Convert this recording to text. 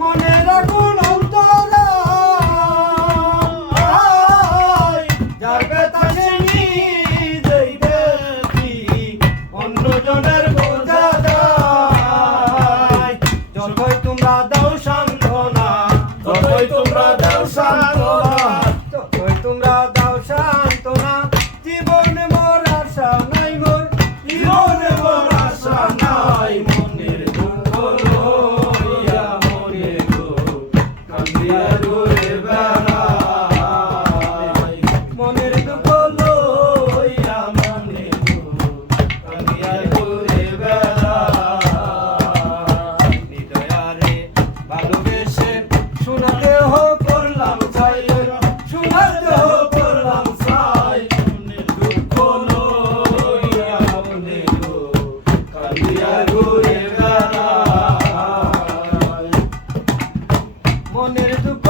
মনে রাখুন অন্তরা যার ব্যথা সে নিজেই দেখি অন্যজনের বোঝা যায়। যতই তোমরা দাও সান্ত্বনা, যতই তোমরা দাও সান্ত্বনা, যতই তোমরা দাও সান্ত্বনা, জীবনে মোর আশা নাই মোর, জীবনে মোর আশা নাই। মনের দুঃখ লইয়া মনে গো কান্দিয়া ঘুরে বেড়াই। মনের দুঃখ লইয়া মনে গো কান্দিয়া ঘুরে বেড়াই। হৃদয়ারে ভালোবেসে সোনা দেহ করলাম ছাই, সোনা দেহ করলাম ছাই। মনের দুঃখ লইয়া মনে গো কান্দিয়া ঘুরে বেড়াই। মনের দুঃখ